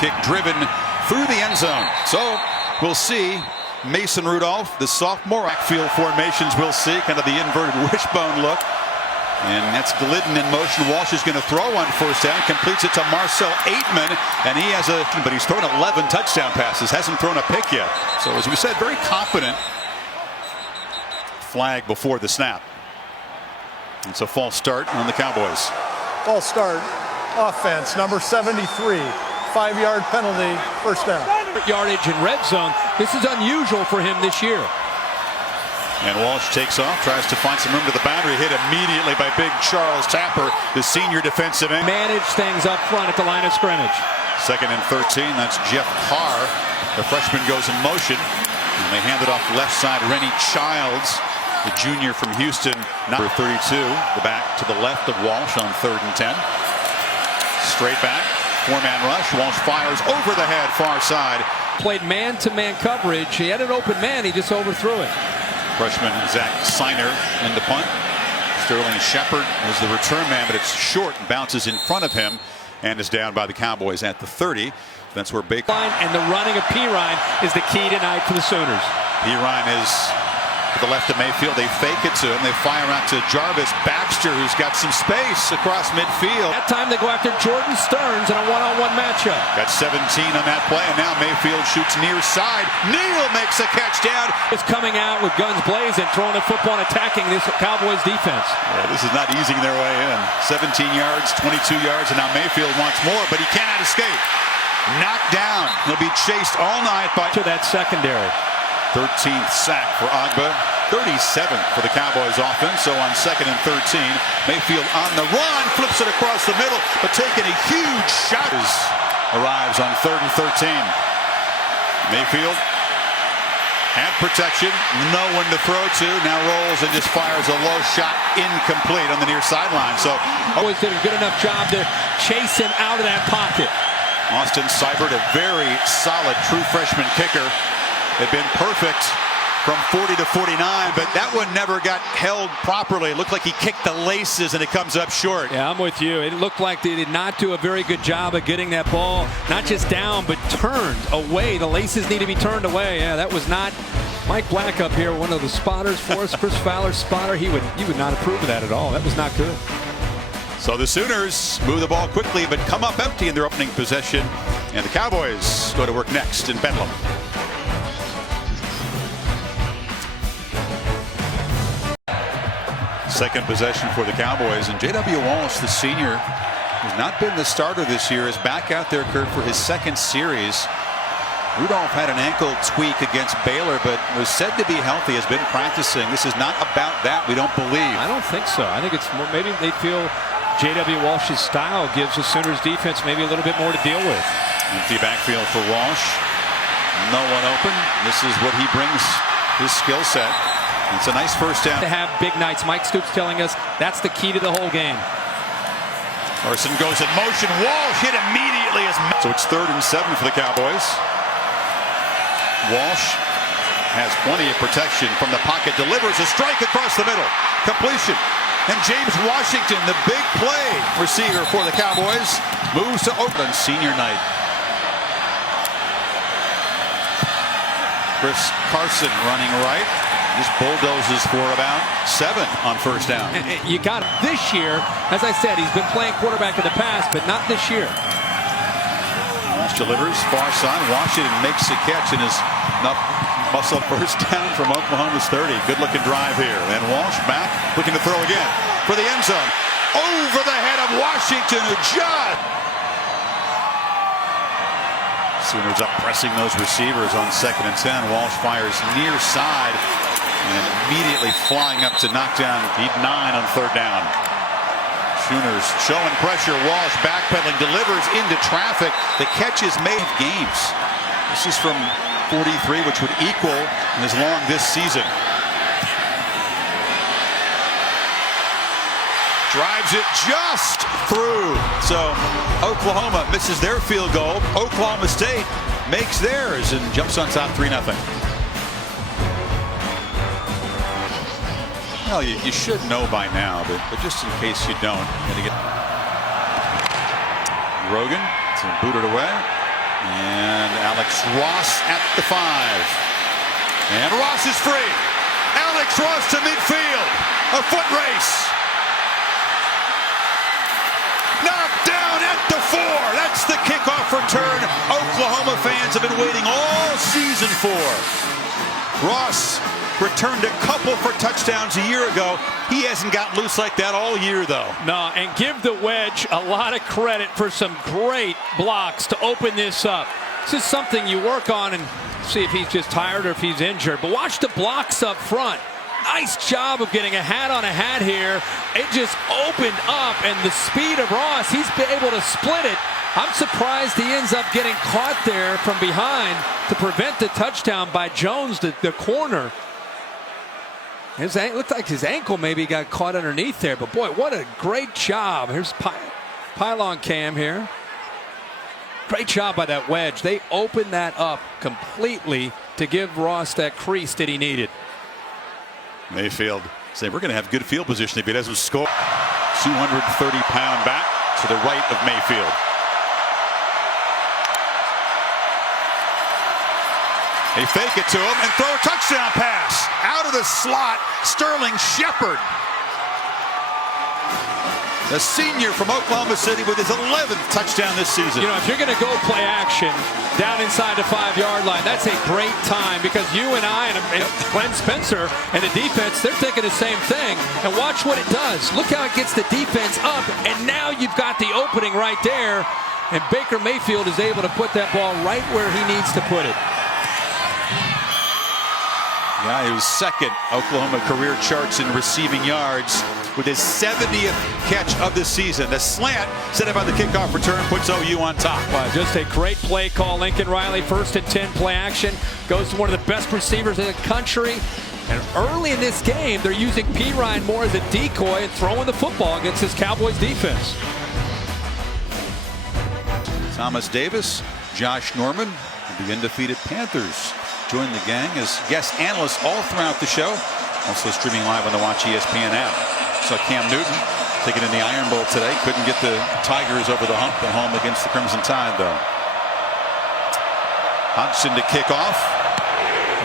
kick driven through the end zone. So we'll see. Mason Rudolph, the sophomore. Backfield formations we'll see. Kind of the inverted wishbone look. And that's Glidden in motion. Walsh is going to throw on first down. Completes it to Marcel Aitman. And he has but he's thrown 11 touchdown passes. Hasn't thrown a pick yet. So as we said, very confident. Flag before the snap. It's a false start on the Cowboys. False start. Offense, number 73. 5-yard penalty, first down. Yardage in red zone. This is unusual for him this year. And Walsh takes off, tries to find some room to the boundary, hit immediately by big Charles Tapper, the senior defensive end. Manage things up front at the line of scrimmage. 2nd and 13, that's Jeff Carr. The freshman goes in motion. And they hand it off left side, Rennie Childs, the junior from Houston. Number 32, the back to the left of Walsh on 3rd and 10. Straight back, 4-man rush. Walsh fires over the head, far side. Played man-to-man coverage. He had an open man, he just overthrew it. Freshman Zach Seiner in the punt. Sterling Shepard is the return man, but it's short and bounces in front of him and is down by the Cowboys at the 30. That's where Baker. And the running of Pirine is the key tonight for the Sooners. Pirine is to the left of Mayfield. They fake it to him. They fire out to Jarvis Baxter, who's got some space across midfield. That time they go after Jordan Stearns in a one-on-one matchup. Got 17 on that play, and now Mayfield shoots near side. Neal makes a catch down. It's coming out with guns blazing, throwing the football and attacking this Cowboys defense. Yeah, this is not easing their way in. 17 yards, 22 yards, and now Mayfield wants more, but he cannot escape. Knocked down. He'll be chased all night by to that secondary. 13th sack for Agba, 37th for the Cowboys offense. So on 2nd and 13, Mayfield on the run, flips it across the middle, but taking a huge shot. Arrives on 3rd and 13. Mayfield had protection, no one to throw to, now rolls and just fires a low shot, incomplete on the near sideline. So always did a good enough job to chase him out of that pocket. Austin Seibert, a very solid true freshman kicker. Had been perfect from 40 to 49, but that one never got held properly. It looked like he kicked the laces and it comes up short. Yeah, I'm with you. It looked like they did not do a very good job of getting that ball, not just down, but turned away. The laces need to be turned away. Yeah, that was not Mike Black up here, one of the spotters for us. Chris Fowler's spotter. He would not approve of that at all. That was not good. So the Sooners move the ball quickly, but come up empty in their opening possession. And the Cowboys go to work next in Bedlam. Second possession for the Cowboys, and J.W. Walsh, the senior, who's not been the starter this year, is back out there, Kurt, for his 2nd series. Rudolph had an ankle tweak against Baylor, but was said to be healthy, has been practicing. This is not about that, we don't believe. I don't think so. I think it's more, maybe they feel J.W. Walsh's style gives the Sooners defense maybe a little bit more to deal with. Empty backfield for Walsh. No one open. This is what he brings, his skill set. It's a nice first down. To have big nights. Mike Stoops telling us that's the key to the whole game. Carson goes in motion. Walsh hit immediately. So it's 3rd and 7 for the Cowboys. Walsh has plenty of protection from the pocket. Delivers a strike across the middle. Completion. And James Washington, the big play receiver for the Cowboys, moves to Oakland senior night. Chris Carson running right. Just bulldozes for about 7 on first down. You got it. This year, as I said, he's been playing quarterback in the past, but not this year. Walsh delivers far side. Washington makes a catch and is enough muscle first down from Oklahoma's 30. Good looking drive here. And Walsh back, looking to throw again for the end zone. Over the head of Washington, who just. Sooners up pressing those receivers on 2nd and 10. Walsh fires near side. And immediately flying up to knock down Heat 9 on 3rd down. Sooners showing pressure. Walsh backpedaling, delivers into traffic. The catch is made games. This is from 43, which would equal as long this season. Drives it just through. So Oklahoma misses their field goal. Oklahoma State makes theirs and jumps on top 3-0. Well, you should know by now, but just in case you don't, Rogan to boot it away. And Alex Ross at the 5. And Ross is free. Alex Ross to midfield. A foot race. Knocked down at the 4. That's the kickoff return Oklahoma fans have been waiting all season for. Ross returned a couple for touchdowns a year ago. He hasn't gotten loose like that all year, though. No, and give the wedge a lot of credit for some great blocks to open this up. This is something you work on and see if he's just tired or if he's injured. But watch the blocks up front. Nice job of getting a hat on a hat here. It just opened up, and the speed of Ross, he's been able to split it. I'm surprised he ends up getting caught there from behind to prevent the touchdown by Jones, the corner. It looked like his ankle maybe got caught underneath there, but boy, what a great job. Here's pylon cam here. Great job by that wedge. They opened that up completely to give Ross that crease that he needed. Mayfield saying we're going to have good field position if he doesn't score. 230-pound back to the right of Mayfield. They fake it to him and throw a touchdown pass. Out of the slot, Sterling Shepard. The senior from Oklahoma City with his 11th touchdown this season. You know, if you're going to go play action down inside the 5-yard line, that's a great time because you and I and Glenn Spencer and the defense, they're thinking the same thing. And watch what it does. Look how it gets the defense up, and now you've got the opening right there. And Baker Mayfield is able to put that ball right where he needs to put it. Guy who's second Oklahoma career charts in receiving yards with his 70th catch of the season. The slant set up by the kickoff return puts OU on top. Wow, just a great play call. Lincoln Riley, 1st and 10 play action. Goes to one of the best receivers in the country. And early in this game, they're using P. Ryan more as a decoy and throwing the football against this Cowboys defense. Thomas Davis, Josh Norman, the undefeated Panthers join the gang as guest analysts all throughout the show. Also streaming live on the Watch ESPN app. Saw Cam Newton taking in the Iron Bowl today. Couldn't get the Tigers over the hump at home against the Crimson Tide, though. Hodgson to kick off.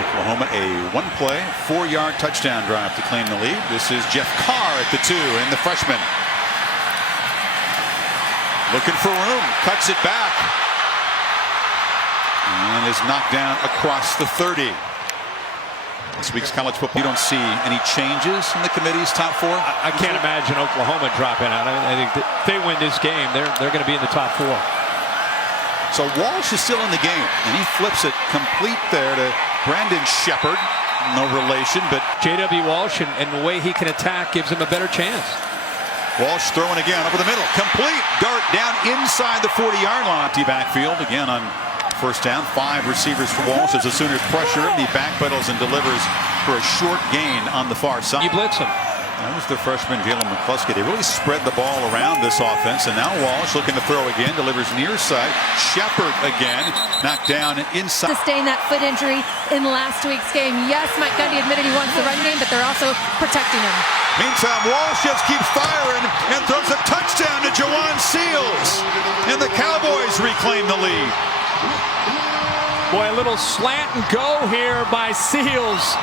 Oklahoma a 1-play, 4-yard touchdown drive to claim the lead. This is Jeff Carr at the 2 and the freshman. Looking for room, cuts it back. And is knocked down across the 30. This week's college football, you don't see any changes in the committee's top 4? I can't imagine Oklahoma dropping out. I think if they win this game, they're going to be in the top 4. So Walsh is still in the game, and he flips it complete there to Brandon Shepard. No relation, but J.W. Walsh and the way he can attack gives him a better chance. Walsh throwing again over the middle. Complete dart down inside the 40-yard line. Empty backfield again on first down. 5 receivers for Walsh as the Sooners pressure him. He backpedals and delivers for a short gain on the far side. You blitz him. That was the freshman Jalen McCluskey. They really spread the ball around this offense, and now Walsh looking to throw again, delivers near side. Shepard again, knocked down inside. Sustained that foot injury in last week's game. Yes, Mike Gundy admitted he wants the run game, but they're also protecting him. Meantime, Walsh just keeps firing and throws a touchdown to Jawan Seals, and the Cowboys reclaim the lead. Boy, a little slant and go here by Seals.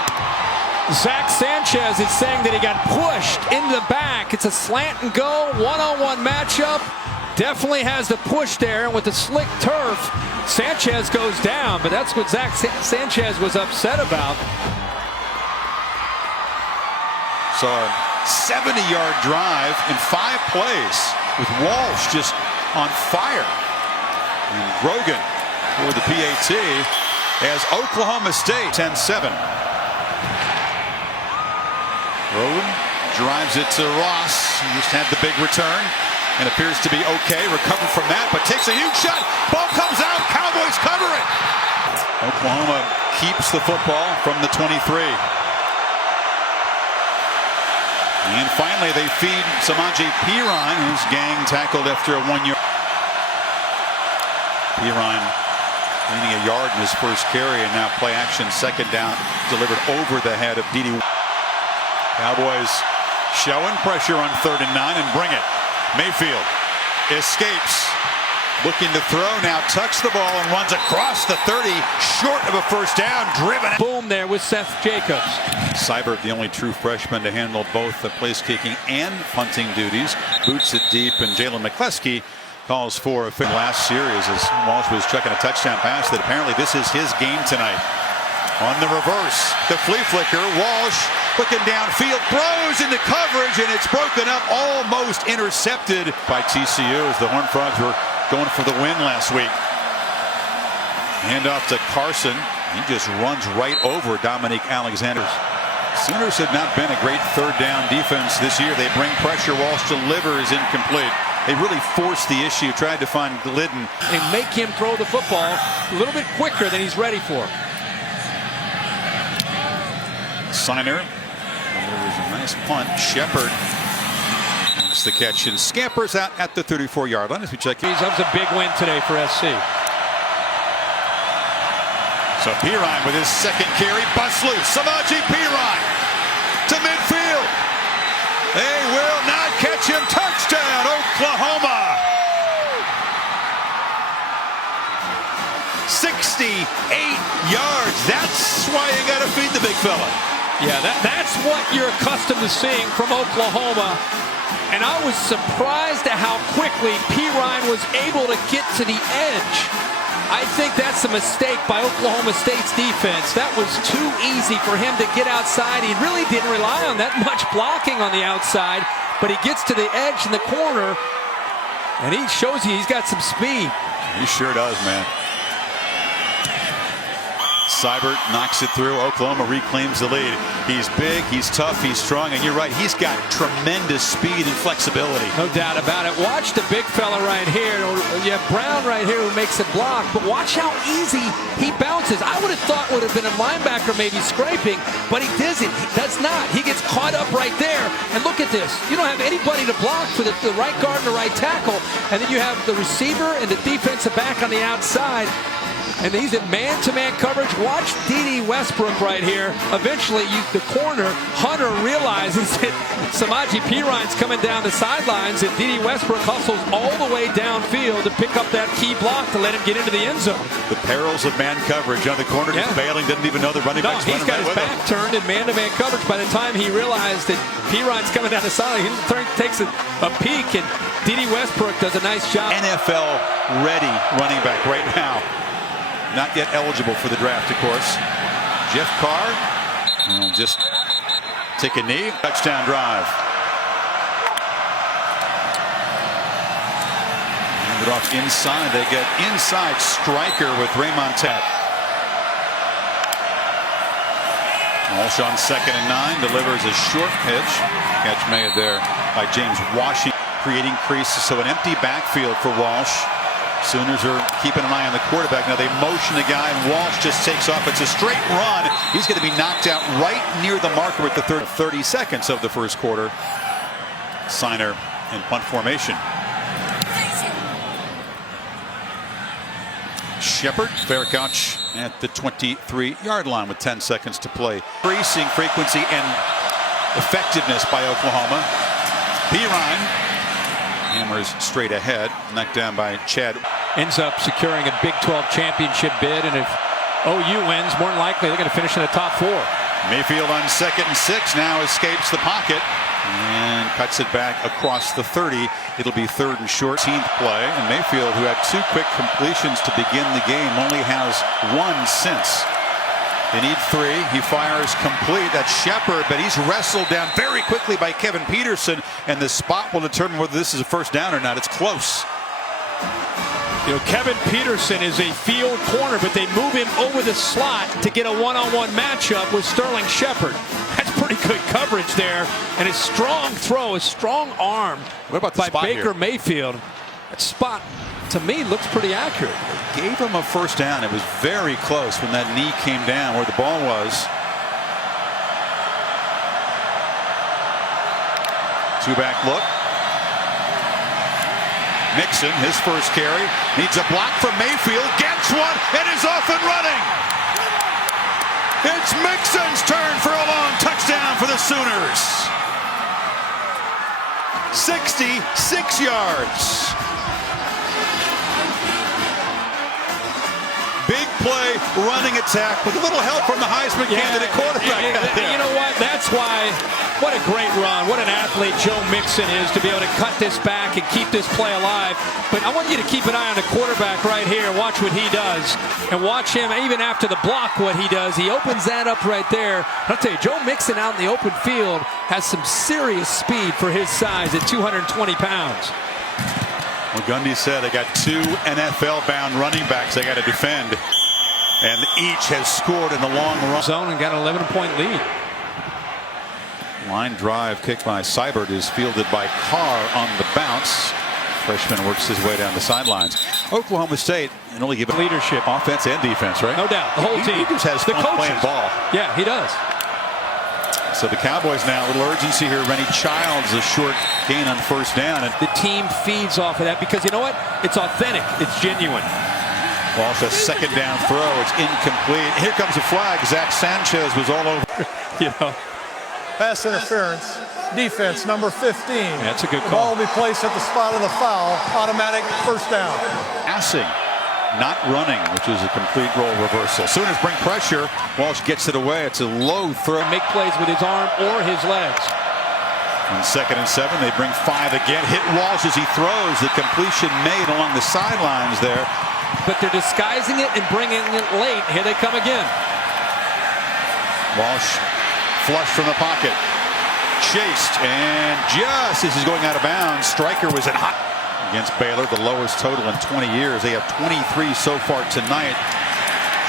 Zach Sanchez is saying that he got pushed in the back. It's a slant and go, one-on-one matchup. Definitely has the push there, and with the slick turf, Sanchez goes down, but that's what Zach Sanchez was upset about. So a 70-yard drive in 5 plays with Walsh just on fire. And Grogan for the PAT as Oklahoma State 10-7. Rowan drives it to Ross. He just had the big return and appears to be okay. Recovered from that, but takes a huge shot. Ball comes out. Cowboys cover it. Oklahoma keeps the football from the 23. And finally, they feed Samaje Perine, who's gang tackled after a 1-yard. Perine gaining a yard in his first carry, and now play action, second down, delivered over the head of Dede. Cowboys showing pressure on 3rd and 9 and bring it. Mayfield escapes. Looking to throw now, tucks the ball and runs across the 30, short of a first down, driven. Boom there with Seth Jacobs. Seibert, the only true freshman to handle both the place-kicking and punting duties. Boots it deep, and Jalen McCleskey calls for a fit last series as Walsh was chucking a touchdown pass that apparently this is his game tonight. On the reverse, the flea flicker, Walsh looking downfield, throws into coverage, and it's broken up, almost intercepted by TCU as the Horned Frogs were going for the win last week. Hand off to Carson. He just runs right over Dominique Alexander. Sooners have not been a great third down defense this year. They bring pressure. Walsh delivers incomplete. They really forced the issue, tried to find Glidden. And make him throw the football a little bit quicker than he's ready for. Signer. There was a nice punt. Shepard makes the catch and scampers out at the 34-yard line as we check. That was a big win today for SC. So Pirine with his second carry, busts loose. Samaje Pirine to midfield. They will not catch him. Touchdown, Oklahoma. 68 yards. That's why you got to feed the big fella. Yeah, that's what you're accustomed to seeing from Oklahoma. And I was surprised at how quickly Pirine was able to get to the edge. I think that's a mistake by Oklahoma State's defense. That was too easy for him to get outside. He really didn't rely on that much blocking on the outside, but he gets to the edge in the corner, and he shows you he's got some speed. He sure does, man. Seibert knocks it through. Oklahoma reclaims the lead. He's big, he's tough, he's strong, and you're right, he's got tremendous speed and flexibility. No doubt about it. Watch the big fella right here. You have Brown right here who makes it block, but watch how easy he bounces. I would have thought would have been a linebacker maybe scraping, but he doesn't. He does not. He gets caught up right there, and look at this. You don't have anybody to block for the right guard and the right tackle, and then you have the receiver and the defensive back on the outside. And he's in man-to-man coverage. Watch D.D. Westbrook right here. Eventually, the corner, Hunter, realizes that Samaje Pirine's coming down the sidelines, and D.D. Westbrook hustles all the way downfield to pick up that key block to let him get into the end zone. The perils of man coverage. On the corner, just bailing, didn't even know the running back's running. He's got his back turned in man-to-man coverage. By the time he realized that Pirine's coming down the sideline, he takes a peek, and D.D. Westbrook does a nice job. NFL-ready running back right now. Not yet eligible for the draft, of course. Jeff Carr will just take a knee. Touchdown drive. Hand it off inside. They get inside striker with Raymond Tat. Walsh on 2nd and 9 delivers a short pitch. Catch made there by James Washington, creating creases. So an empty backfield for Walsh. Sooners are keeping an eye on the quarterback. Now they motion the guy, and Walsh just takes off. It's a straight run. He's going to be knocked out right near the marker with the 30 seconds of the first quarter. Signer in punt formation. Shepard, fair catch at the 23-yard line with 10 seconds to play. Increasing frequency and effectiveness by Oklahoma. Pirine hammers straight ahead, knocked down by Chad. Ends up securing a Big 12 championship bid, and if OU wins, more than likely they're going to finish in the top 4. Mayfield on 2nd and 6 now escapes the pocket and cuts it back across the 30. It'll be 3rd and short. 18th play, and Mayfield, who had 2 quick completions to begin the game, only has 1 since. They need 3. He fires complete. That's Shepard, but he's wrestled down very quickly by Kevin Peterson, and the spot will determine whether this is a first down or not. It's close. You know, Kevin Peterson is a field corner, but they move him over the slot to get a one-on-one matchup with Sterling Shepard. That's pretty good coverage there, and a strong throw, a strong arm by Baker Mayfield. That spot, to me, looks pretty accurate. Gave him a first down. It was very close when that knee came down where the ball was. 2-back look. Mixon, his first carry, needs a block from Mayfield, gets one, and is off and running. It's Mixon's turn for a long touchdown for the Sooners. 66 yards. running attack with a little help from the Heisman candidate quarterback. You know what? That's why. What a great run. What an athlete Joe Mixon is to be able to cut this back and keep this play alive. But I want you to keep an eye on the quarterback right here. Watch what he does. And watch him, even after the block, what he does. He opens that up right there. I'll tell you, Joe Mixon out in the open field has some serious speed for his size at 220 pounds. Well, Gundy said they got 2 NFL-bound running backs they got to defend. And each has scored in the long run. Zone and got an 11-point lead. Line drive kick by Seibert is fielded by Carr on the bounce. Freshman works his way down the sidelines. Oklahoma State and only give leadership, offense and defense, right? No doubt. The whole team. He just has fun playing ball. Yeah, he does. So the Cowboys now, a little urgency here. Rennie Childs, a short gain on first down. And the team feeds off of that because you know what? It's authentic. It's genuine. Walsh, a second down throw. It's incomplete. Here comes a flag. Zach Sanchez was all over. You know. Pass interference. Defense, number 15. That's a good call. The ball will be placed at the spot of the foul. Automatic first down. Passing, not running, which is a complete role reversal. Sooners bring pressure. Walsh gets it away. It's a low throw. Make plays with his arm or his legs. On 2nd and 7, they bring 5 again. Hit Walsh as he throws. The completion made along the sidelines there. But they're disguising it and bringing it late. Here they come again. Walsh flush from the pocket. Chased, and just as he's going out of bounds, Stryker was in hot against Baylor, the lowest total in 20 years. They have 23 so far tonight.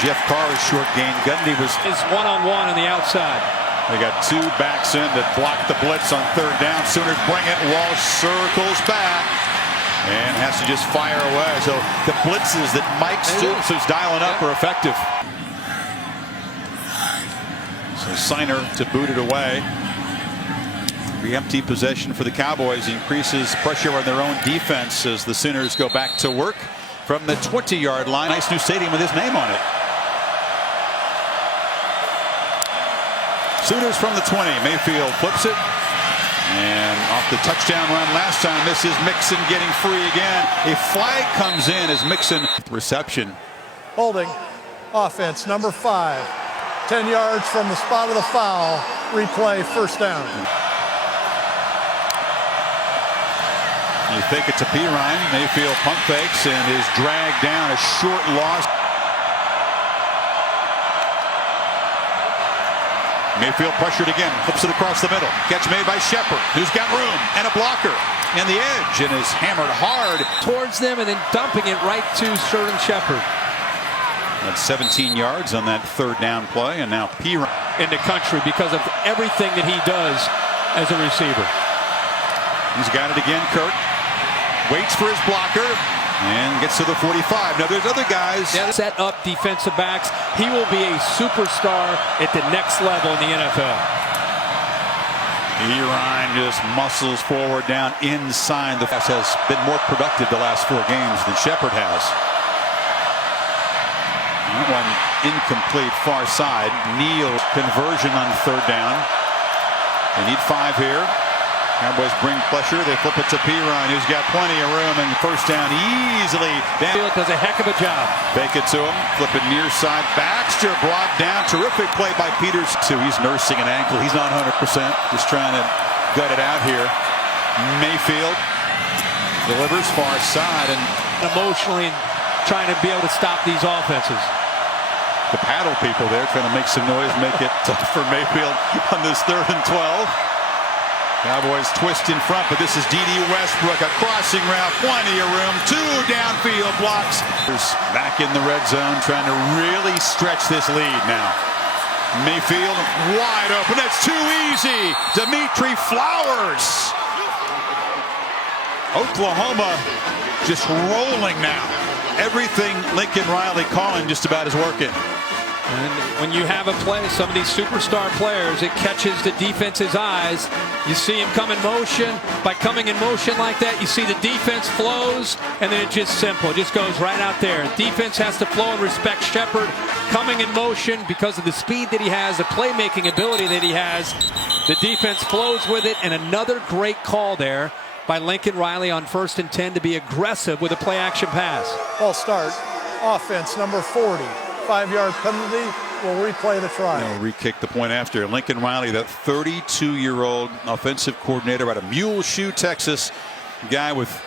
Jeff Carr's short gain. Gundy was his one-on-one on the outside. They got 2 backs in that block the blitz on 3rd down. Sooners bring it. Walsh circles back and has to just fire away. So the blitzes that Mike Stoops is dialing up are effective. So Signer to boot it away. Empty possession for the Cowboys increases pressure on their own defense as the Sooners go back to work from the 20-yard line. Nice new stadium with his name on it. Sooners from the 20. Mayfield flips it. And off the touchdown run last time, this is Mixon getting free again. A flag comes in as Mixon reception. Holding. Offense, number 5. 10 yards from the spot of the foul. Replay, first down. You think it's a Pirine. Mayfield pump fakes and is dragged down. A short loss. Mayfield pressured again. Flips it across the middle. Catch made by Shepard, who's got room and a blocker. And the edge and is hammered hard towards them and then dumping it right to Sterling Shepard. That's 17 yards on that 3rd down play. And now Pirine in the country because of everything that he does as a receiver. He's got it again, Kirk. Waits for his blocker and gets to the 45. Now there's other guys. Set up defensive backs. He will be a superstar at the next level in the NFL. Pirine just muscles forward down inside. The pass has been more productive the last 4 games than Shepard has. That one incomplete far side. Neal conversion on 3rd down. They need 5 here. Cowboys bring pressure. They flip it to Pirine, who's got plenty of room, and first down easily. Field does a heck of a job. Fake it to him. Flip it near side. Baxter brought down. Terrific play by Peters. He's nursing an ankle. He's not 100%. Just trying to gut it out here. Mayfield delivers far side and emotionally trying to be able to stop these offenses. The paddle people there trying to make some noise, make it tough for Mayfield on this 3rd and 12. Cowboys twist in front, but this is D.D. Westbrook, a crossing route, plenty of room, 2 downfield blocks. Back in the red zone, trying to really stretch this lead now. Mayfield wide open, that's too easy. Dimitri Flowers. Oklahoma just rolling now. Everything Lincoln Riley calling just about is working. And when you have a play, some of these superstar players, it catches the defense's eyes. You see him come in motion. By coming in motion like that, you see the defense flows, and then it's just simple. It just goes right out there. Defense has to flow and respect Shepard coming in motion because of the speed that he has, the playmaking ability that he has. The defense flows with it, and another great call there by Lincoln Riley on 1st and 10 to be aggressive with a play-action pass. Ball start. Offense, number 40. 5-yard penalty. We'll replay the try. They'll re-kick the point after. Lincoln Riley, that 32-year-old offensive coordinator out of Muleshoe, Texas, guy with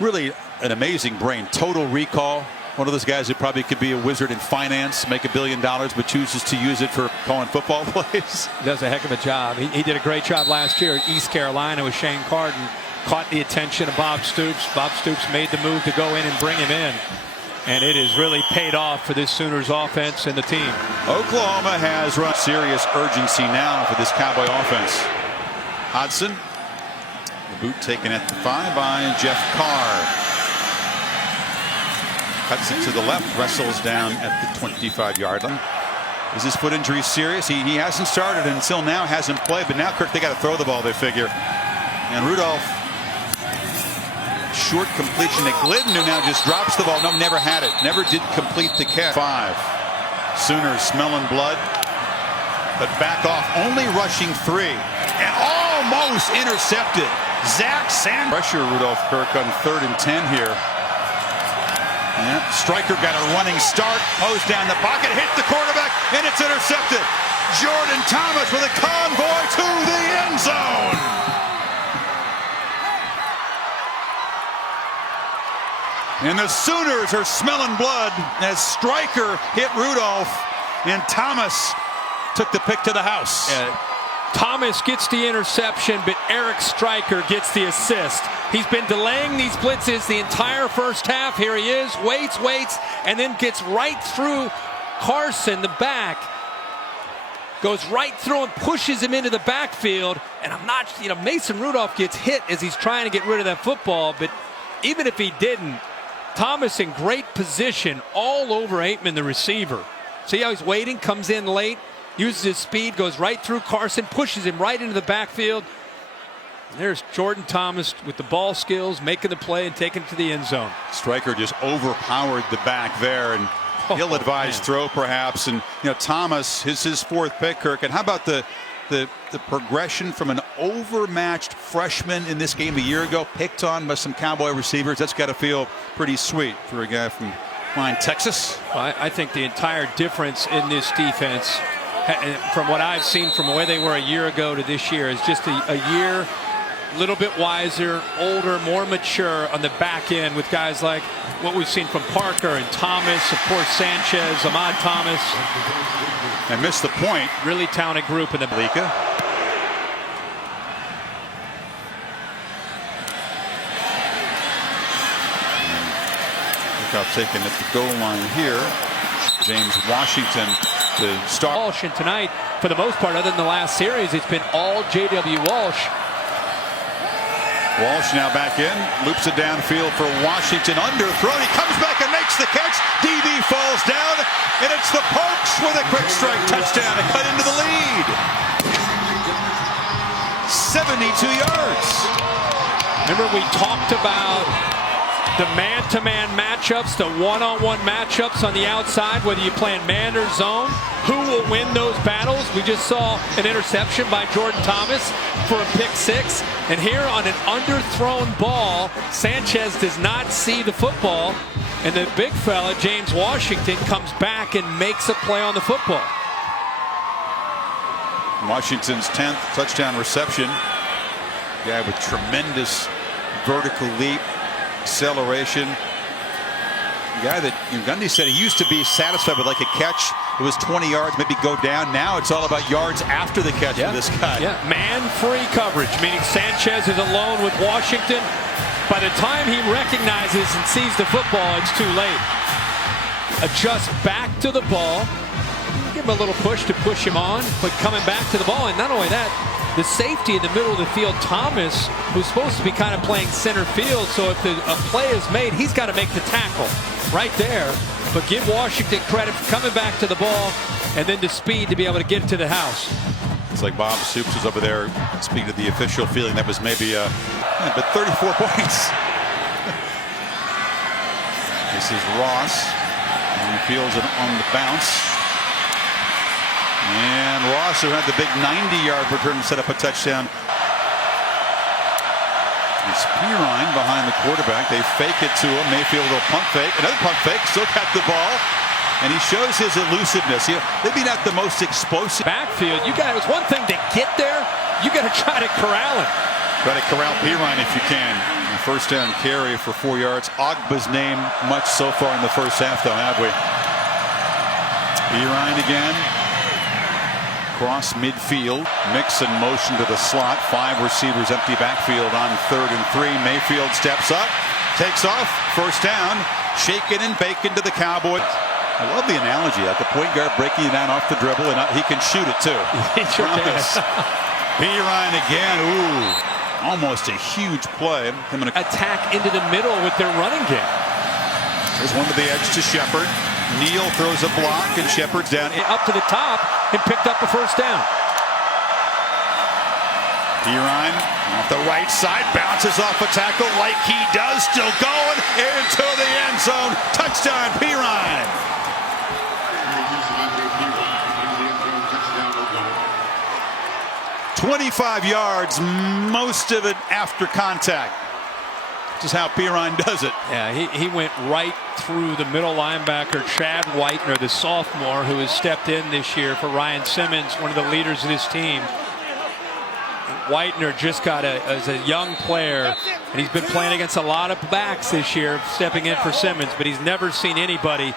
really an amazing brain. Total recall. One of those guys who probably could be a wizard in finance, make $1 billion, but chooses to use it for calling football plays. Does a heck of a job. He did a great job last year at East Carolina with Shane Carden. Caught the attention of Bob Stoops. Bob Stoops made the move to go in and bring him in. And it has really paid off for this Sooners offense and the team. Oklahoma has run serious urgency now for this Cowboy offense. Hodson, the boot taken at the 5 by Jeff Carr. Cuts it to the left, wrestles down at the 25-yard line. Is his foot injury serious? He hasn't started until now, hasn't played, but now Kirk, they got to throw the ball, they figure. And Rudolph, short completion to Glidden, who now just drops the ball. No, never had it. Never did complete the catch. 5. Sooners smelling blood, but back off. Only rushing 3. And almost intercepted. Zach Sand. Pressure Rudolph Kirk on 3rd and 10 here. Yeah, Stryker got a running start. Post down the pocket. Hit the quarterback. And it's intercepted. Jordan Thomas with a convoy to the end zone. And the Sooners are smelling blood as Stryker hit Rudolph and Thomas took the pick to the house. Thomas gets the interception, but Eric Stryker gets the assist. He's been delaying these blitzes the entire first half. Here he is, waits, and then gets right through Carson, the back. Goes right through and pushes him into the backfield. And I'm not, Mason Rudolph gets hit as he's trying to get rid of that football, but even if he didn't, Thomas in great position all over Aitman, the receiver. See how he's waiting, comes in late, uses his speed, goes right through Carson, pushes him right into the backfield. And there's Jordan Thomas with the ball skills, making the play and taking it to the end zone. Stryker just overpowered the back there, and ill-advised throw perhaps. And Thomas, his 4th pick, Kirk. And how about the progression from an overmatched freshman in this game a year ago, picked on by some Cowboy receivers? That's got to feel pretty sweet for a guy from Klein, Texas. Well, I think the entire difference in this defense, from what I've seen from where they were a year ago to this year, is just a year, a little bit wiser, older, more mature on the back end with guys like what we've seen from Parker and Thomas, of course Sanchez, Ahmad Thomas. And missed the point. Really talented group in the Lika. Look out, taken at the goal line here. James Washington to start. Walsh, and tonight, for the most part, other than the last series, it's been all J.W. Walsh. Walsh now back in, loops it downfield for Washington, underthrown. He comes back and makes the catch. DB falls down, and it's the Pokes with a quick strike touchdown to cut into the lead. 72 yards. Remember, we talked about the man-to-man matchups, the one-on-one matchups on the outside, whether you play in man or zone. Who will win those battles? We just saw an interception by Jordan Thomas for a pick 6. And here on an underthrown ball, Sanchez does not see the football. And the big fella, James Washington, comes back and makes a play on the football. Washington's 10th touchdown reception. Guy with tremendous vertical leap, acceleration. Guy that Gundy said he used to be satisfied with like a catch. It was 20 yards, maybe go down. Now it's all about yards after the catch for this guy. Yeah, man-free coverage, meaning Sanchez is alone with Washington. By the time he recognizes and sees the football, it's too late. Adjust back to the ball. Give him a little push to push him on, but coming back to the ball. And not only that, the safety in the middle of the field, Thomas, who's supposed to be kind of playing center field, so if a play is made, he's got to make the tackle right there. But give Washington credit for coming back to the ball and then the speed to be able to get it to the house. It's like Bob Stoops was over there speaking to the official, feeling that was maybe but 34 points. This is Ross, and he feels it on the bounce. And Ross, who had the big 90-yard return, set up a touchdown. It's Pirine behind the quarterback. They fake it to him. Mayfield will pump fake. Another pump fake. Still got the ball. and he shows his elusiveness. Maybe not the most explosive. Backfield, you got, it was one thing to get there. You got to try to corral him. Try to corral Pirine if you can. And first down carry for 4 yards. Ogba's name much so far in the first half, though, have we? Pirine again. Cross midfield. Mix in motion to the slot. 5 receivers, empty backfield on 3rd and 3. Mayfield steps up, takes off. First down. Shaken and bacon to the Cowboys. I love the analogy. Like the point guard breaking it down off the dribble, and he can shoot it too. He sure can. Pirine again. Ooh, almost a huge play. Attack into the middle with their running game. There's one to the edge to Shepard. Neal throws a block, and Shepard's down. Up to the top and picked up a first down. Pirine off the right side, bounces off a tackle like he does, still going into the end zone. Touchdown, Pirine. 25 yards, most of it after contact. Just how Pirine does it. Yeah, he went right through the middle linebacker, Chad Whitener, the sophomore who has stepped in this year for Ryan Simmons, one of the leaders of this team. Whitener just got as a young player, and he's been playing against a lot of backs this year, stepping in for Simmons, but he's never seen anybody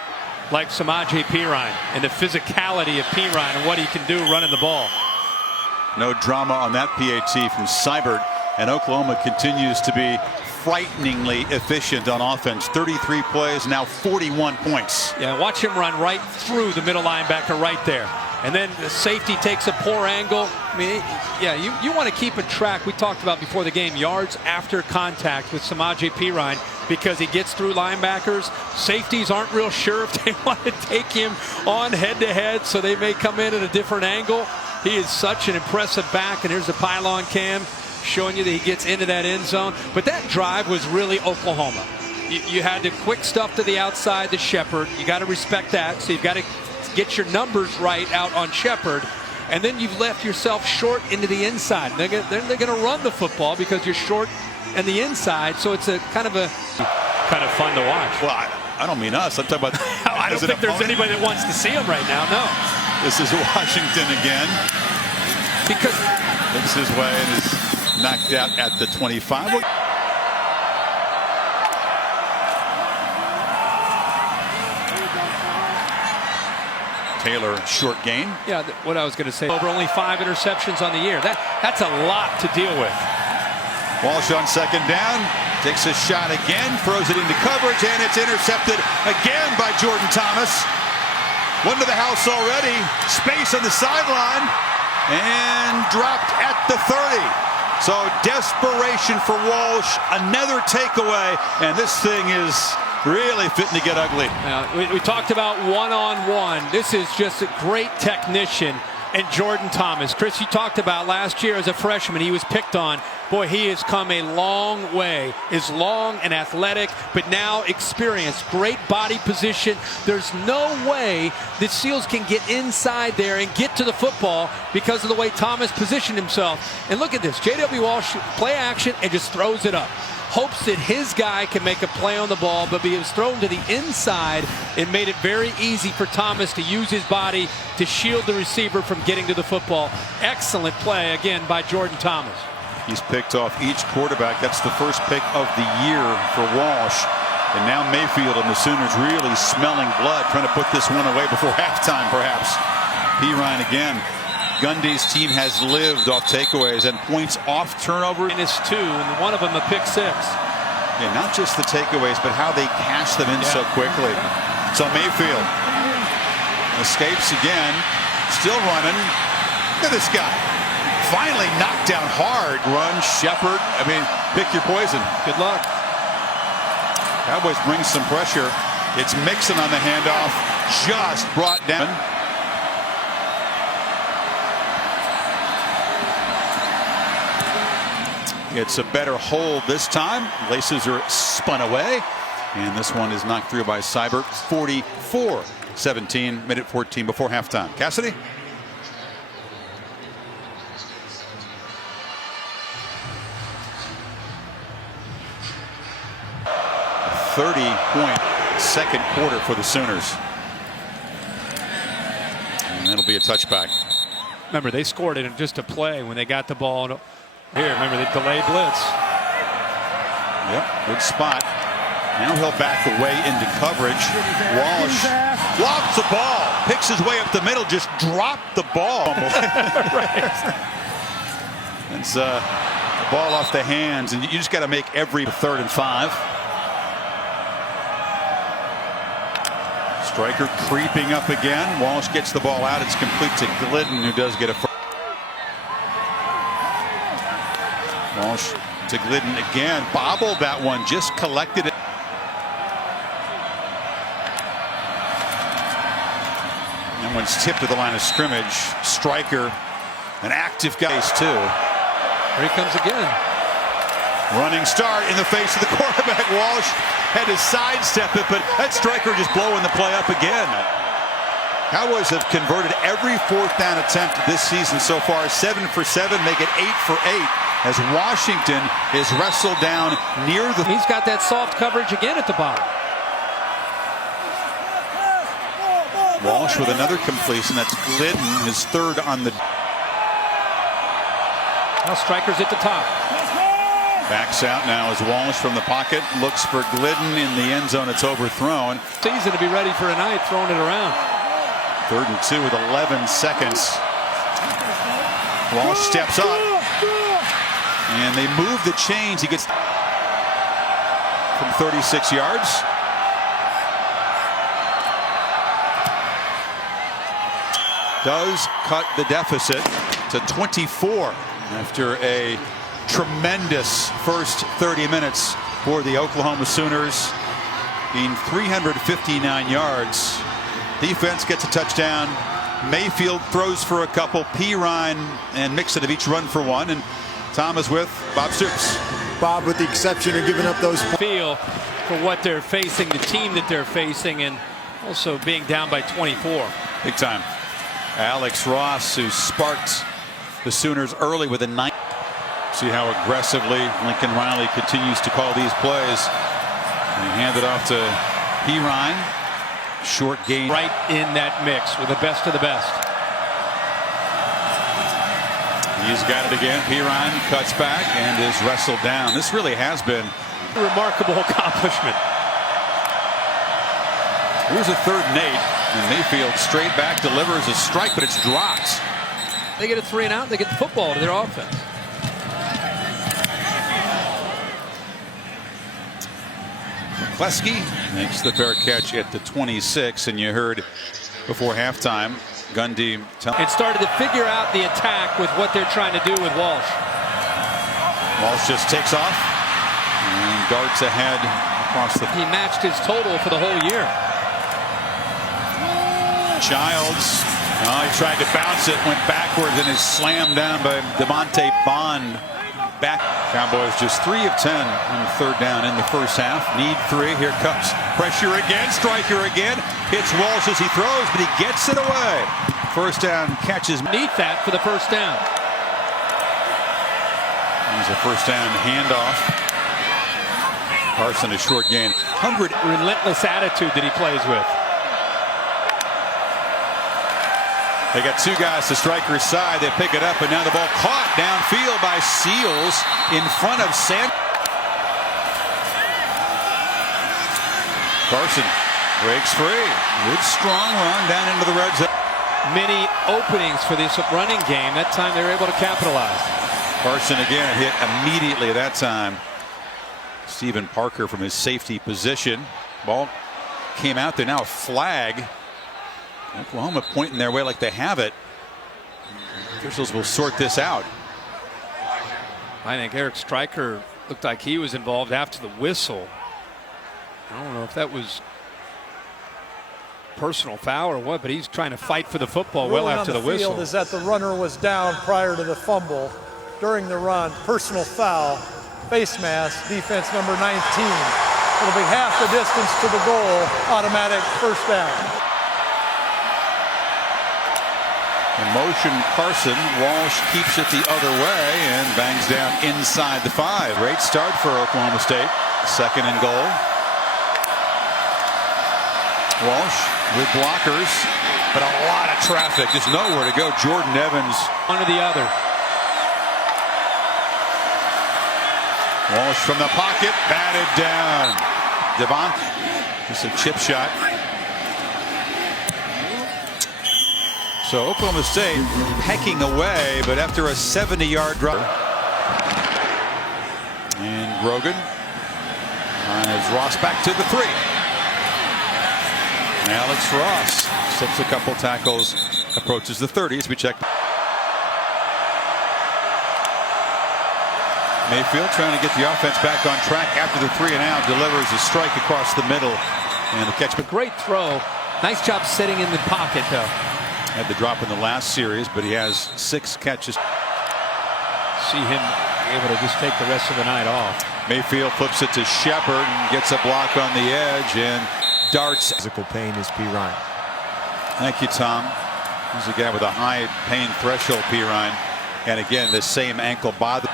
like Samaje Pirine and the physicality of Pirine and what he can do running the ball. No drama on that PAT from Seibert, and Oklahoma continues to be frighteningly efficient on offense. 33 plays, now 41 points. Yeah, watch him run right through the middle linebacker right there. And then the safety takes a poor angle. I mean, yeah, you want to keep a track. We talked about before the game, yards after contact with Samaje Pirine, because he gets through linebackers. Safeties aren't real sure if they want to take him on head-to-head, so they may come in at a different angle. He is such an impressive back, and here's the pylon cam showing you that he gets into that end zone. But that drive was really Oklahoma. You had the quick stuff to the outside to Shepard. You got to respect that, so you've got to get your numbers right out on Shepard, and then you've left yourself short into the inside. They're going to run the football because you're short and the inside, so it's a kind of fun to watch. Well, I don't mean us. I'm talking about. I don't think there's anybody that wants to see him right now. No. This is Washington again. Because makes his way and is knocked out at the 25. Taylor, short gain. Yeah, what I was going to say, over only 5 interceptions on the year. That's a lot to deal with. Walsh on second down, takes a shot again, throws it into coverage, and it's intercepted again by Jordan Thomas. One to the house already, space on the sideline, and dropped at the 30. So desperation for Walsh, another takeaway, and this thing is really fitting to get ugly. We talked about one-on-one. This is just a great technician. And Jordan Thomas, Chris, you talked about last year as a freshman, he was picked on. Boy, he has come a long way. Is long and athletic, but now experienced. Great body position. There's no way that Seals can get inside there and get to the football because of the way Thomas positioned himself. And look at this. J.W. Walsh, play action and just throws it up. Hopes that his guy can make a play on the ball, but he was thrown to the inside. It made it very easy for Thomas to use his body to shield the receiver from getting to the football. Excellent play, again, by Jordan Thomas. He's picked off each quarterback. That's the first pick of the year for Walsh. And now Mayfield and the Sooners really smelling blood, trying to put this one away before halftime, perhaps. Pirine again. Gundy's team has lived off takeaways and points off turnover. -2, and one of them a pick 6. Yeah, not just the takeaways, but how they cash them in so quickly. So Mayfield escapes again, still running. Look at this guy. Finally knocked down hard. Run, Shepard. I mean, pick your poison. Good luck. Cowboys bring some pressure. It's Mixon on the handoff. Just brought down. It's a better hold this time. Laces are spun away. And this one is knocked through by Seibert. 44-17, minute 14 before halftime. Cassidy? A 30-point second quarter for the Sooners. And it'll be a touchback. Remember, they scored it in just a play when they got the ball. Here, remember, the delayed blitz. Yep, good spot. Now he'll back away into coverage. Walsh lobs the ball, picks his way up the middle, just dropped the ball. It's the ball off the hands, and you just got to make every 3rd and 5. Striker creeping up again. Walsh gets the ball out. It's complete to Glidden, who does get a first. Walsh to Glidden again. Bobbled that one, just collected it. And when it's tipped to the line of scrimmage, Striker, an active guy too. Here he comes again. Running start in the face of the quarterback. Walsh had to sidestep it, but that Striker just blowing the play up again. Cowboys have converted every 4th down attempt this season so far. 7 for 7, make it 8 for 8 as Washington is wrestled down near the. He's got that soft coverage again at the bottom. Walsh with another completion. That's Glidden, his 3rd on the. Now Striker's at the top. Backs out now as Walsh from the pocket looks for Glidden in the end zone. It's overthrown. Season to be ready for tonight, throwing it around. 3rd and 2 with 11 seconds. Walsh steps up, and they move the chains. He gets from 36 yards. Does cut the deficit to 24 after a tremendous first 30 minutes for the Oklahoma Sooners, being 359 yards. Defense gets a touchdown. Mayfield throws for a couple. Pirine and Mixon have each run for one. And Thomas with Bob Stoops. Bob, with the exception of giving up those. Feel for what they're facing, the team that they're facing, and also being down by 24. Big time. Alex Ross, who sparked the Sooners early with a 9. See how aggressively Lincoln Riley continues to call these plays. And he handed off to Pirine. Short gain. Right in that mix with the best of the best. He's got it again. Pirine cuts back and is wrestled down. This really has been a remarkable accomplishment. Here's a 3rd and 8. And Mayfield straight back delivers a strike, but it's dropped. They get a 3 and out. They get the football to their offense. McCleskey makes the fair catch at the 26, and you heard before halftime Gundy it started to figure out the attack with what they're trying to do with Walsh. Walsh just takes off and darts ahead across the. He matched his total for the whole year. Childs, he tried to bounce it, went backwards, and is slammed down by DeMonte Bond. Back. Cowboys just 3 of 10 on 3rd down in the first half. Need 3. Here comes pressure again. Striker again. Hits Walsh as he throws, but he gets it away. First down catches. Need that for the first down. Here's a first down handoff. Carson a short gain. Relentless attitude that he plays with. They got 2 guys to Striker's side. They pick it up, and now the ball caught downfield by Seals in front of Sam. Carson breaks free. Good strong run down into the red zone. Many openings for this running game. That time they were able to capitalize. Carson again hit immediately that time. Stephen Parker from his safety position. Ball came out there. Now a flag. Oklahoma pointing their way like they have it. Officials will sort this out. I think Eric Striker looked like he was involved after the whistle. I don't know if that was personal foul or what, but he's trying to fight for the football well after the whistle. Field is that the runner was down prior to the fumble. During the run, personal foul, face mask, defense number 19. It'll be half the distance to the goal, automatic first down. In motion, Carson. Walsh keeps it the other way and bangs down inside the 5. Great start for Oklahoma State. 2nd and goal. Walsh with blockers, but a lot of traffic, just nowhere to go. Jordan Evans. One or the other. Walsh from the pocket, batted down. Devon, just a chip shot. So Oklahoma State pecking away, but after a 70-yard drop. And Grogan as Ross back to the 3. Alex Ross slips a couple tackles, approaches the 30 as we check. Mayfield trying to get the offense back on track after the 3 and out, delivers a strike across the middle, and the catch. A great throw. Nice job sitting in the pocket, though. Had the drop in the last series, but he has 6 catches. See him able to just take the rest of the night off. Mayfield flips it to Shepard and gets a block on the edge and darts. Physical pain is P. Ryan. Thank you, Tom. He's a guy with a high pain threshold, P. Ryan. And again, the same ankle bother.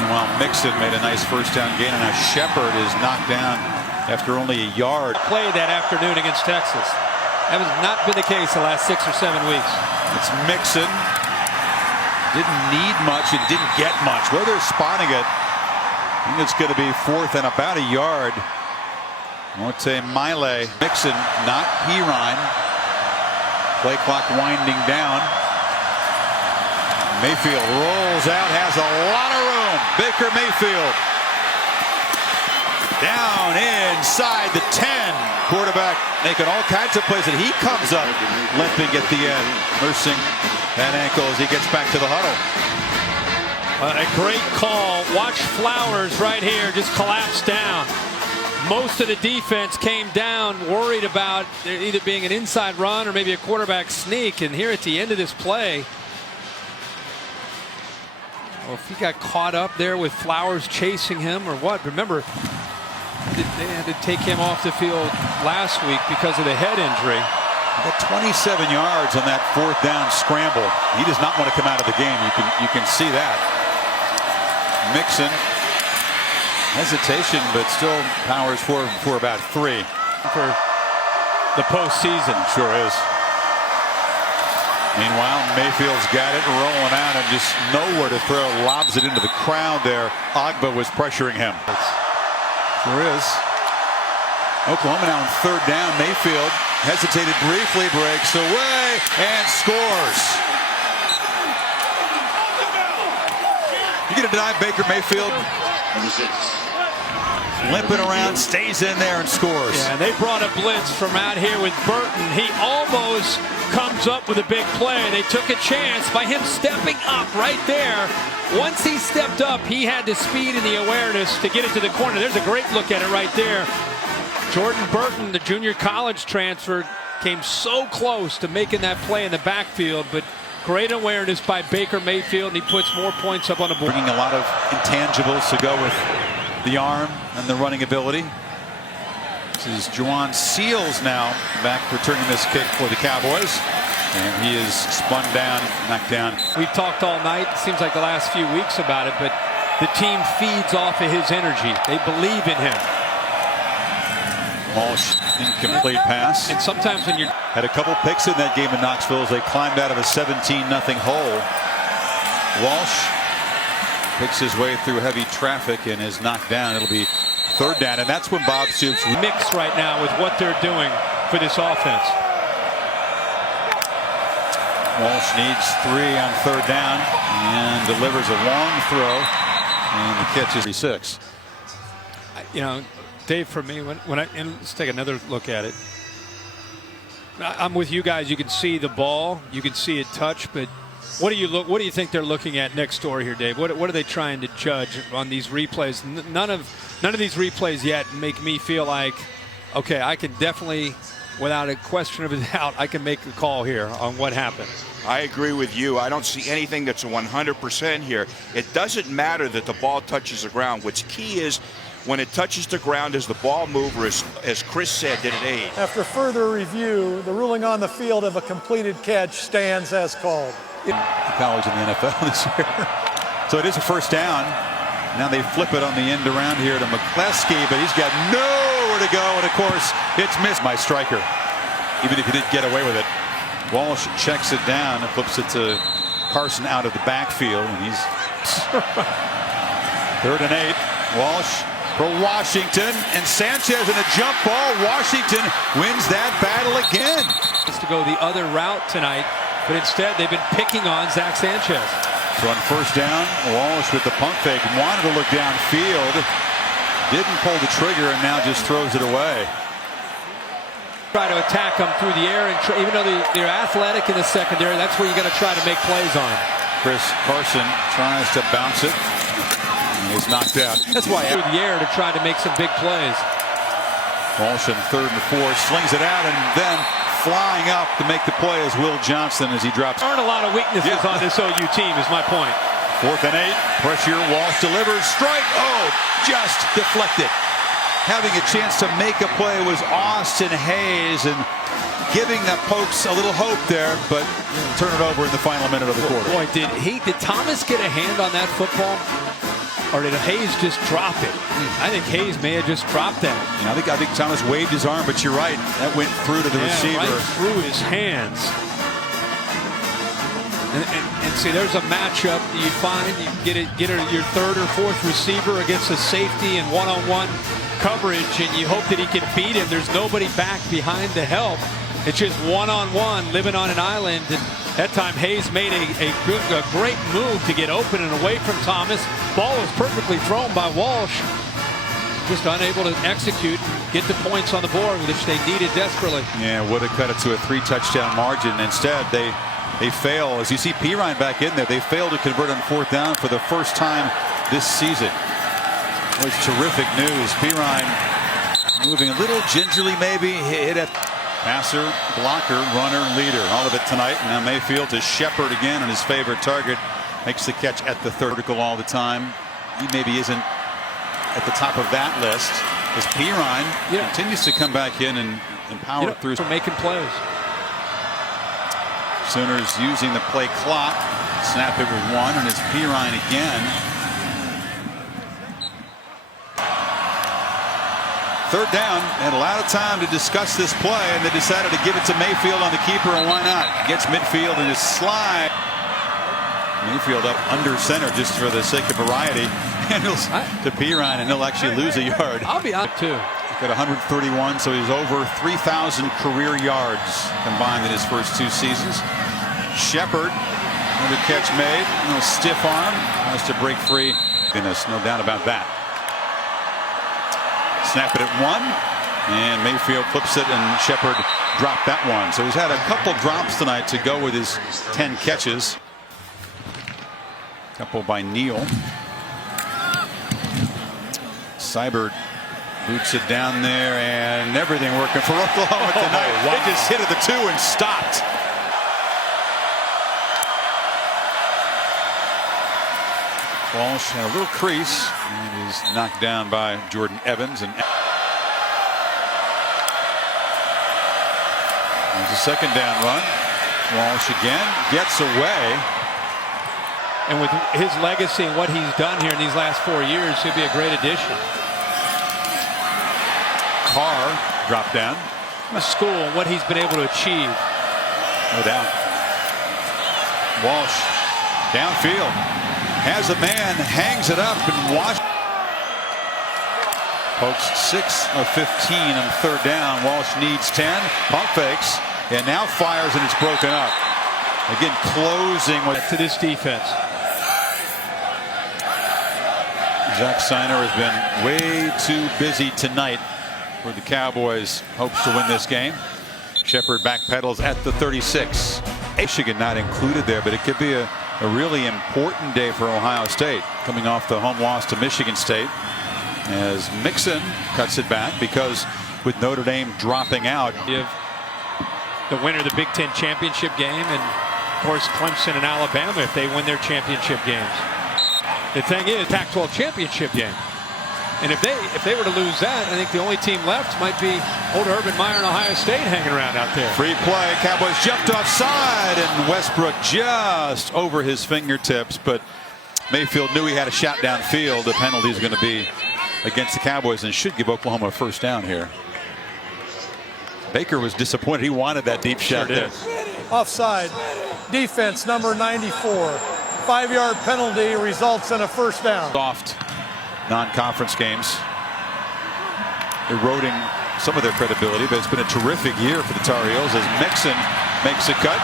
Meanwhile, Mixon made a nice first down gain, and now Shepard is knocked down after only a yard. Played that afternoon against Texas. That has not been the case the last 6 or 7 weeks. It's Mixon. Didn't need much and didn't get much. Where they're spotting it, I think it's going to be 4th and about a yard. Monte Miley. Mixon, not Perine. Play clock winding down. Mayfield rolls out, has a lot of room. Baker Mayfield down inside the 10. Quarterback making all kinds of plays, and he comes up limping at the end, nursing that ankle as he gets back to the huddle. A great call. Watch Flowers right here just collapse down. Most of the defense came down worried about there either being an inside run or maybe a quarterback sneak, and here at the end of this play, well, if he got caught up there with Flowers chasing him or what. Remember, they had to take him off the field last week because of the head injury. He got 27 yards on that 4th down scramble. He does not want to come out of the game. You can see that. Mixon, hesitation, but still powers for about 3 for the postseason. Sure is. Meanwhile, Mayfield's got it rolling out and just nowhere to throw. Lobs it into the crowd there. Agba was pressuring him. Sure is. Oklahoma now on 3rd down. Mayfield hesitated briefly, breaks away, and scores. You going to deny Baker Mayfield? Limping around, stays in there and scores. Yeah, they brought a blitz from out here with Burton. He almost comes up with a big play. They took a chance by him stepping up right there. Once he stepped up, he had the speed and the awareness to get it to the corner. There's a great look at it right there. Jordan Burton, the junior college transfer, came so close to making that play in the backfield, but great awareness by Baker Mayfield, and he puts more points up on the board. Bringing a lot of intangibles to go with the arm and the running ability. This is Juwan Seals now back returning this kick for the Cowboys. And he is spun down, knocked down. We've talked all night, it seems like the last few weeks about it, but the team feeds off of his energy. They believe in him. Walsh, incomplete pass. And sometimes when you're... Had a couple picks in that game in Knoxville as they climbed out of a 17-0 hole. Walsh picks his way through heavy traffic and is knocked down. It'll be 3rd down, and that's when Bob Stoops mix right now with what they're doing for this offense. Walsh needs 3 on 3rd down and delivers a long throw, and the catch is 36. You know, Dave, for me, and let's take another look at it. I'm with you guys. You can see the ball, you can see it touch, but what do you think they're looking at next door here, Dave? What are they trying to judge on these replays? None of these replays yet make me feel like, okay, I can definitely, without a question of a doubt, I can make a call here on what happened. I agree with you. I don't see anything that's 100% here. It doesn't matter that the ball touches the ground. What's key is when it touches the ground, as the ball mover, as Chris said, did it aid? After further review, the ruling on the field of a completed catch stands as called. College in the NFL this year. So it is a 1st down. Now they flip it on the end around here to McCleskey, but he's got no nowhere to go, and of course, it's missed by Stryker. Even if he didn't get away with it. Walsh checks it down and flips it to Carson out of the backfield, and he's 3rd and 8. Walsh for Washington, and Sanchez in a jump ball. Washington wins that battle again. To go the other route tonight, but instead they've been picking on Zach Sanchez. So on 1st down, Walsh with the pump fake, wanted to look downfield, didn't pull the trigger, and now just throws it away. Try to attack them through the air, and even though they're athletic in the secondary, that's where you got to try to make plays on. Chris Carson tries to bounce it. He's knocked out. That's why Through the air to try to make some big plays. Walsh in 3rd and 4, slings it out, and then flying up to make the play is Will Johnson as he drops. There aren't a lot of weaknesses on this OU team, is my point. 4th and 8, pressure, Walsh delivers, strike, just deflected. Having a chance to make a play was Austin Hayes, and giving the Pokes a little hope there, but turn it over in the final minute of the quarter. Boy, did Thomas get a hand on that football, or did Hayes just drop it? I think Hayes may have just dropped that. And I think Thomas waved his arm, but you're right, that went through to the receiver. Right through his hands. And see, there's a matchup you find. You get your 3rd or 4th receiver against a safety and one-on-one coverage, and you hope that he can beat him. There's nobody back behind to help. It's just one-on-one, living on an island. And that time, Hayes made a great move to get open and away from Thomas. Ball was perfectly thrown by Walsh. Just unable to execute and get the points on the board, which they needed desperately. Yeah, would have cut it to a 3-touchdown margin. Instead, they fail. As you see Pirine back in there, they failed to convert on 4th down for the first time this season. It was terrific news. Pirine moving a little gingerly, maybe hit a passer, blocker, runner, leader. All of it tonight. And now Mayfield to Shepard again on his favorite target. Makes the catch at the 3rd vertical all the time. He maybe isn't at the top of that list as Pirine continues to come back in and power through. For making plays. Sooners using the play clock. Snap it with 1, and it's Pirine again. 3rd down, and a lot of time to discuss this play, and they decided to give it to Mayfield on the keeper, and why not? Gets midfield and just slide. Mayfield up under center just for the sake of variety. Handles to Pirine, and he'll actually lose a yard. I'll be out too. Got 131, so he's over 3,000 career yards combined in his first 2 seasons. Shepard, another catch made. A little stiff arm, has to break free. Goodness, no doubt about that. Snap it at 1, and Mayfield flips it, and Shepard dropped that one. So he's had a couple drops tonight to go with his 10 catches. Couple by Neal. Seibert boots it down there, and everything working for Oklahoma tonight. Wow. They just hit at the 2 and stopped. Walsh had a little crease and is knocked down by Jordan Evans. And there's a 2nd down run. Walsh again gets away. And with his legacy and what he's done here in these last 4 years, he'll be a great addition. Carr dropped down. The school and what he's been able to achieve. No doubt. Walsh downfield. Has a man, hangs it up, and Walsh. Pokes 6 of 15 on 3rd down. Walsh needs 10. Pump fakes, and now fires, and it's broken up. Again, closing to this defense. Zach Steiner has been way too busy tonight for the Cowboys. Hopes to win this game. Shepard backpedals at the 36. Michigan not included there, but it could be a really important day for Ohio State, coming off the home loss to Michigan State, as Mixon cuts it back, because with Notre Dame dropping out. Give the winner of the Big Ten championship game, and of course Clemson and Alabama if they win their championship games. The thing is, Pac-12 championship game. And if they were to lose that, I think the only team left might be old Urban Meyer and Ohio State hanging around out there. Free play. Cowboys jumped offside, and Westbrook just over his fingertips. But Mayfield knew he had a shot downfield. The penalty is going to be against the Cowboys and should give Oklahoma a first down here. Baker was disappointed. He wanted that deep shot there. Offside. Defense number 94. 5-yard penalty results in a first down. Soft non-conference games eroding some of their credibility, but it's been a terrific year for the Tar Heels as Mixon makes a cut,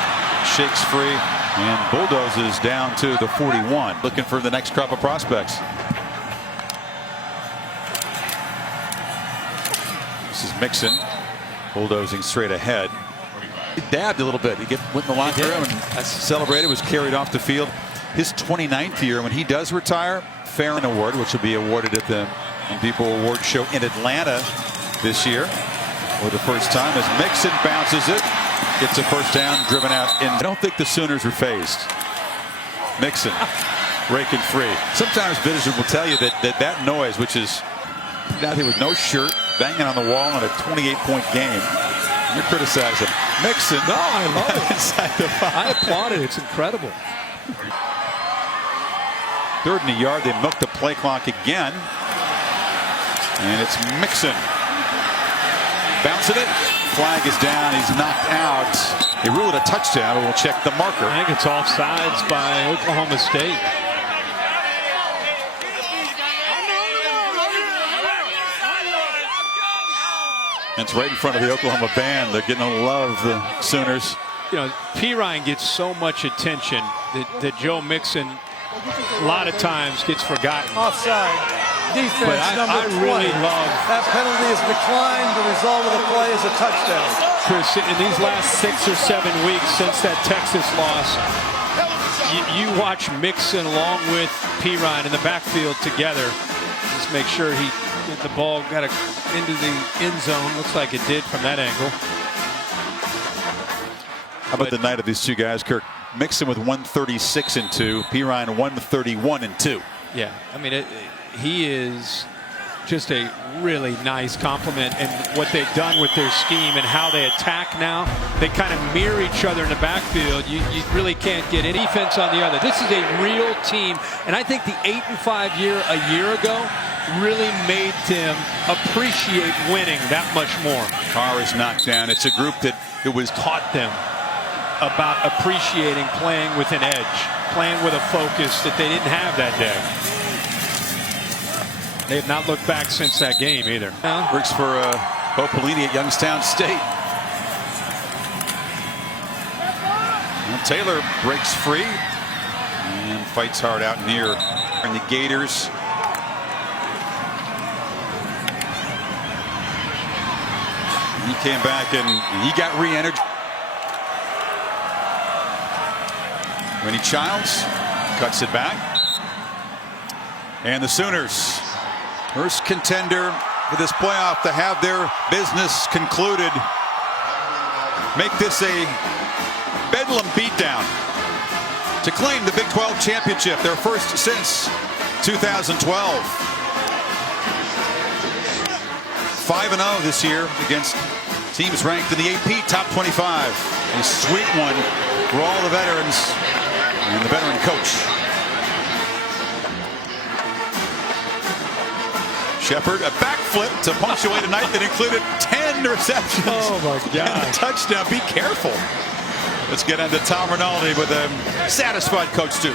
shakes free, and bulldozes down to the 41, looking for the next crop of prospects. This is Mixon bulldozing straight ahead. He dabbed a little bit. He went in the locker room and celebrated, was carried off the field. His 29th year when he does retire. Farron Award, which will be awarded at the Home Depot Award Show in Atlanta this year for the first time as Mixon bounces it, gets a first down, driven out. I don't think the Sooners are phased. Mixon raking free. Sometimes visitors will tell you that noise, which is out here with no shirt, banging on the wall in a 28-point game. You're criticizing Mixon. No, I love it. Inside the 5. I applaud it. It's incredible. 3rd and a yard. They milk the play clock again. And it's Mixon. Bouncing it. Flag is down. He's knocked out. They ruled a touchdown, but we'll check the marker. I think it's offsides by Oklahoma State. It's right in front of the Oklahoma band. They're getting to love the Sooners. You know, Pirine gets so much attention that Joe Mixon a lot of times gets forgotten. Offside. Defense number 20. Really love that penalty is declined. The result of the play is a touchdown. Chris, in these last 6 or 7 weeks since that Texas loss, you watch Mixon along with Pirine in the backfield together. Just make sure the ball got into the end zone. Looks like it did from that angle. How about the night of these two guys, Kirk? Mixon with 136 and 2, Pirine 131 and 2. Yeah, I mean, he is just a really nice compliment, and what they've done with their scheme and how they attack now, they kind of mirror each other in the backfield. You really can't get any defense on the other. This is a real team, and I think the 8-5 year a year ago really made them appreciate winning that much more. Carr is knocked down. It's a group that it was taught them about appreciating playing with an edge, playing with a focus that they didn't have that day. They have not looked back since that game either. Works for Bo Pelini at Youngstown State. And Taylor breaks free and fights hard out near the Gators. He came back and he got re-entered. Rennie Childs cuts it back. And the Sooners, first contender for this playoff to have their business concluded. Make this a bedlam beatdown to claim the Big 12 championship, their first since 2012. 5-0 this year against teams ranked in the AP top 25. A sweet one for all the veterans and the veteran coach. Shepard, a backflip to punctuate a night that included 10 receptions. Oh my God. And a touchdown. Be careful. Let's get into Tom Rinaldi with a satisfied Coach Stoops.